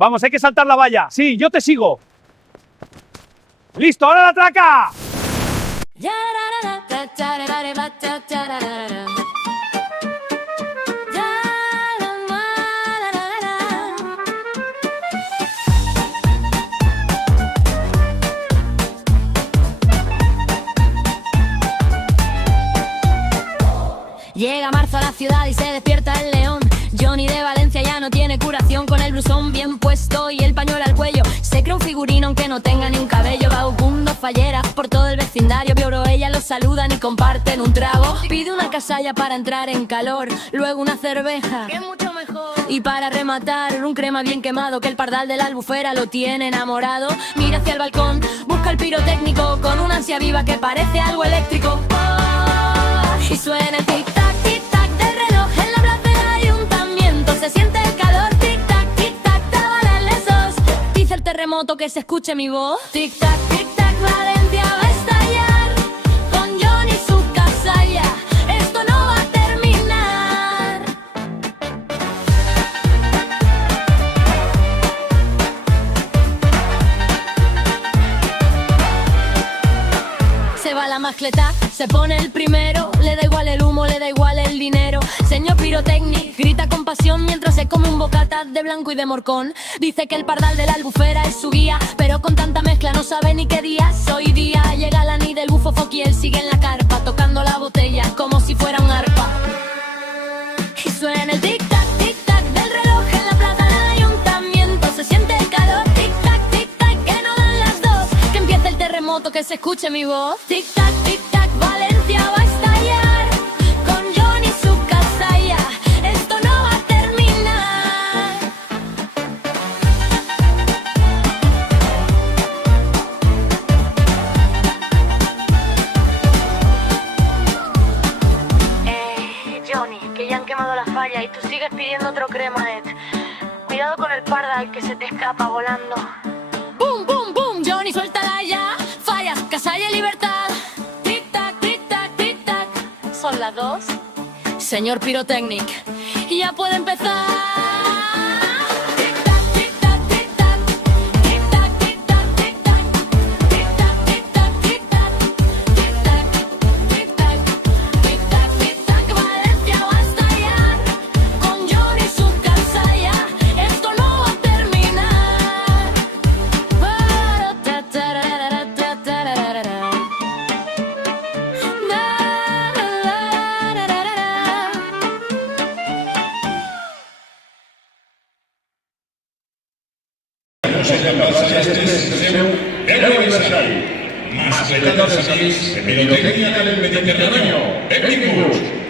Vamos, hay que saltar la valla. Sí, yo te sigo. ¡Listo! ¡Ahora la traca! Llega marzo a la ciudad y se despierta el león. Johnny de Valencia ya no tiene curación. Con el blusón bien puesto y el pañuelo al cuello, se cree un figurino aunque no tenga ni un cabello. Vagabundo fallera por todo el vecindario. Pioro ella los saludan y comparten un trago. Pide una casalla para entrar en calor, luego una cerveza, que es mucho mejor. Y para rematar un crema bien quemado, que el pardal de la albufera lo tiene enamorado. Mira hacia el balcón, busca el pirotécnico con una ansia viva que parece algo eléctrico. Y suena el tic-tac, tic-tac del reloj en la plaza del ayuntamiento. Se siente el calor, tic-tac, tic-tac, tabalan esos. Dice el terremoto que se escuche mi voz. Tic-tac, tic-tac, Valencia va a estallar. Con Johnny su casalla, esto no va a terminar. Se va la Mascletà, se pone el primero. Le da igual el humo, le da igual el dinero. Señor Pirotecnic grita con pasión mientras se come un bocata de blanco y de morcón. Dice que el pardal de la albufera es su guía, pero con tanta mezcla no sabe ni qué día es hoy día. Llega la ni del bufo Foqui, él sigue en la carpa, tocando la botella como si fuera un arpa. Y suena el tic-tac, tic-tac del reloj en la plaza del ayuntamiento. Se siente el calor, tic-tac, tic-tac, que no dan las dos. Que empiece el terremoto, que se escuche mi voz. Tic-tac, tic-tac, Valencia va a estallar. Con Johnny su casalla, esto no va a terminar. Johnny, que ya han quemado la falla y tú sigues pidiendo otro cremanet. Cuidado con el pardal que se te escapa volando. ¡Bum, bum, bum! Johnny, suéltala ya. Fallas, casalla y libertad. Tic-tac, tic-tac, tic-tac. Son las 2. Señor Pirotecnic, ya puede empezar. Tic-tac, tic-tac, tic-tac. Tic-tac, tic-tac, tic-tac. Tic-tac, tic-tac, tic-tac. Tic-tac, tic-tac. Tic-tac, tic-tac. Valencia va a estallar. Con Johnny su casalla, esto no va a terminar. Mascletà Mediterráneo, Vivo X300 Pro.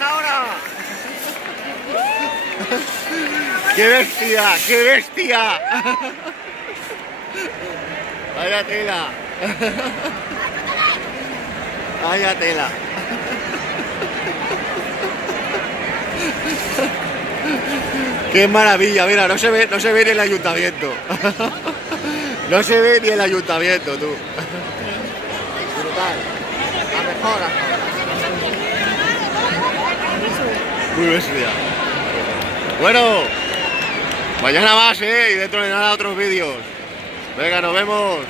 ahora! ¡Qué bestia! ¡Qué bestia! ¡Vaya tela! ¡Vaya tela! ¡Qué maravilla! Mira, no se ve ni el ayuntamiento. No se ve ni el ayuntamiento, tú. Brutal. La mejor hasta ahora. Muy bestia. Bueno, mañana más, y dentro de nada otros vídeos. Venga, nos vemos.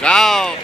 Chao.